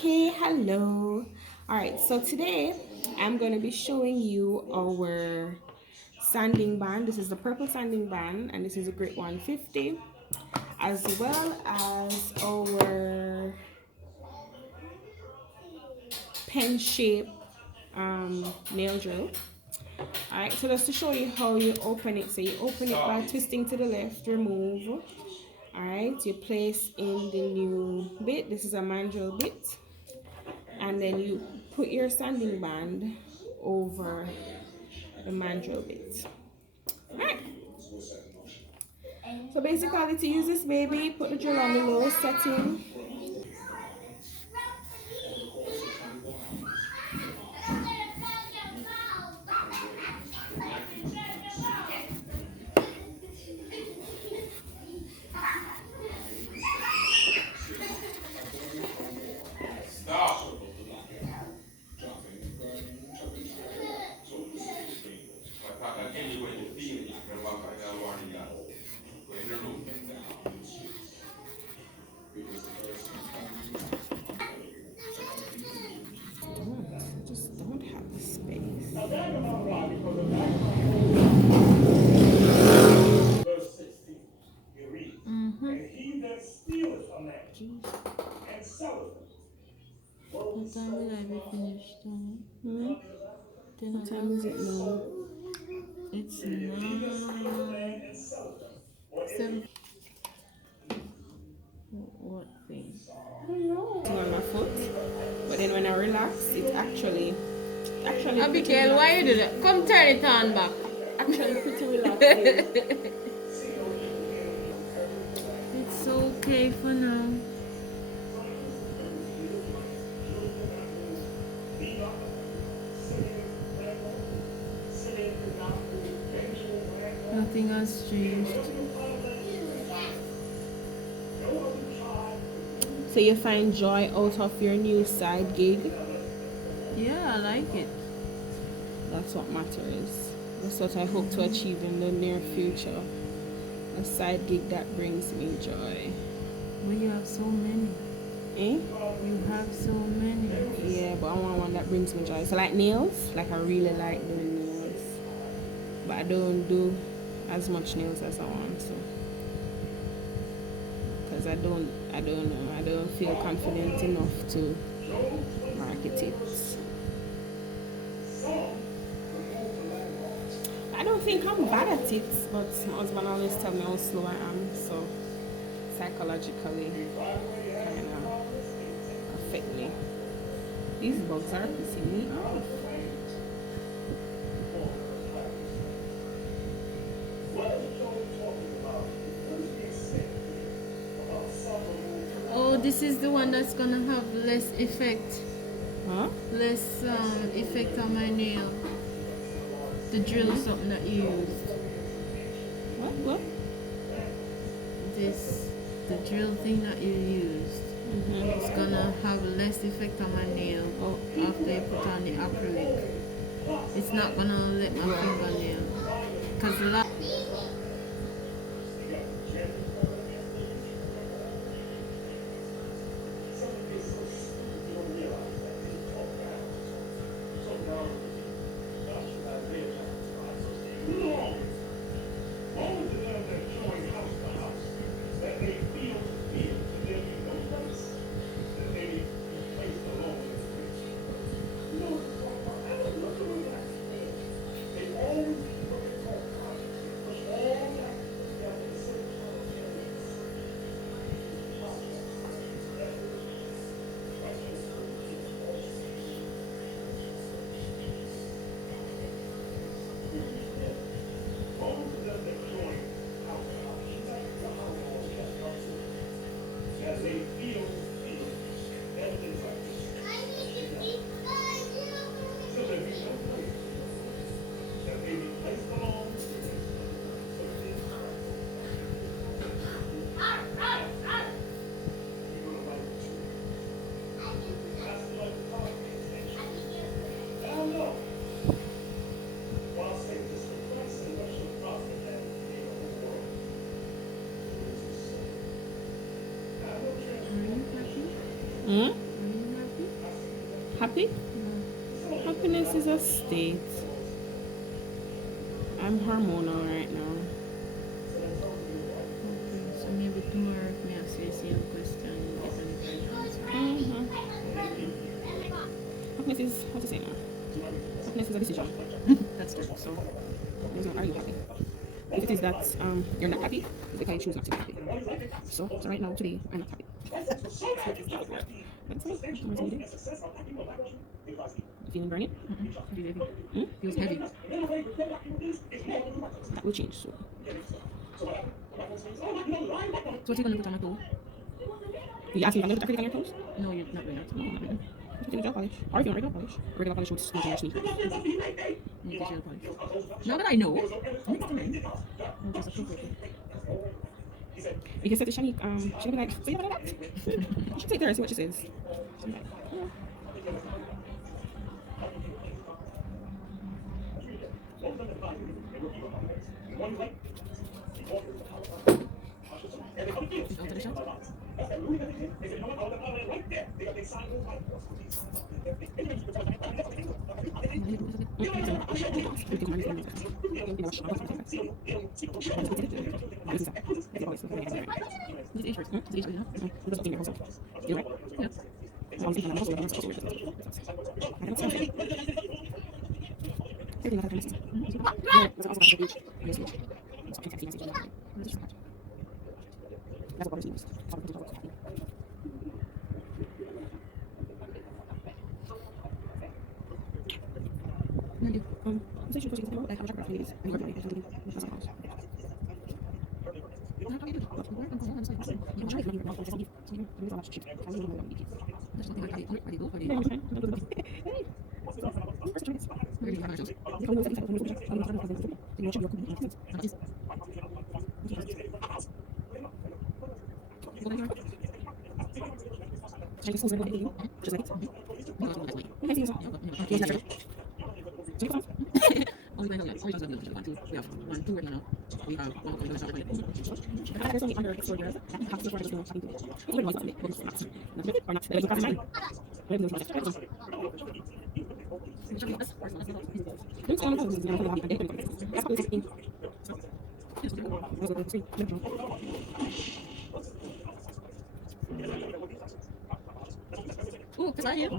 Okay, hello. All right, so today I'm going to be showing you our sanding band. This is the purple sanding band, and this is a Grit 150, as well as our pen shape nail drill. All right, so just to show you how you open it. So you open it by twisting to the left, remove. All right, you place in the new bit. This is a mandrel bit, and then you put your sanding band over the mandrel bit. Alright. So basically to use this baby, put the drill on the low setting. I just don't have the space. And he that stealeth from that and selleth it. What time will I be finished? What time is it now? It's now 7. What thing? On my foot, but then when I relax, it's actually pretty Abigail, why you do relaxing. that? Come turn it on back. Actually pretty relaxing. It's okay for now. Nothing has changed. So you find joy out of your new side gig. Yeah, I like it. That's what matters. That's what I hope to achieve in the near future. A side gig that brings me joy. Well, you have so many. Eh? You have so many. Yeah, but I want one that brings me joy. So like nails, like I really like doing nails. But I don't do as much nails as I want to. Because I don't know, I don't feel confident enough to market it. I don't think I'm bad at it, but my husband always tell me how slow I am, so psychologically kind of affect me. These bugs are pissing me off. Oh, this is the one that's gonna have less effect. Huh? Less effect on my nail. The drill something that you used. What? The drill thing that you used. It's gonna have less effect on my nail after you put on the acrylic. It's not gonna let my fingernail. Cause Hmm? Happy? Happiness is a state. I'm hormonal right now. Okay, so maybe tomorrow if me ask you the same question, you get a different answer. Happiness is, how to say now? Happiness is a decision. That's true. So There's no, are you happy? If it is that you're not happy, it's because you choose not to be happy. So right now, today, I'm not happy. That's fine. Tomorrow's a new day. You feeling burning? feels heavy. Feels heavy. That will change soon. So what you gonna put on my toe? You ask me if I'm going to put acrylic on your toes? No, you're not going to. No, I'm not really. Put in gel polish. Or if you want regular polish. Regular polish would go to your sneakers. Need to gel polish. Now that I know, next time, I'll just appropriate it. You can say to Shanique, she'll be like, so you have that? You should say it there and see what she says. She'll be like, oh. Out of the shot. Is it age first? Is it age good enough? You right? Yeah. I was thinking I'm also weird. I don't see everything like that. No, was also the beach. Yes, beach. So I can see message. That's what bothers me most. I'm saying she's going to like, I was like, ladies, and you're like, that's my house. Only by now, yeah. Only by now, one, two. We have one, two right now. We have one going to start by There's only under 4 years. Half the just doing shopping today. It's very nice, but it's not. Or not. There's a process. There's no process. It's on the phone. That's what it's in. Oh, it's right here.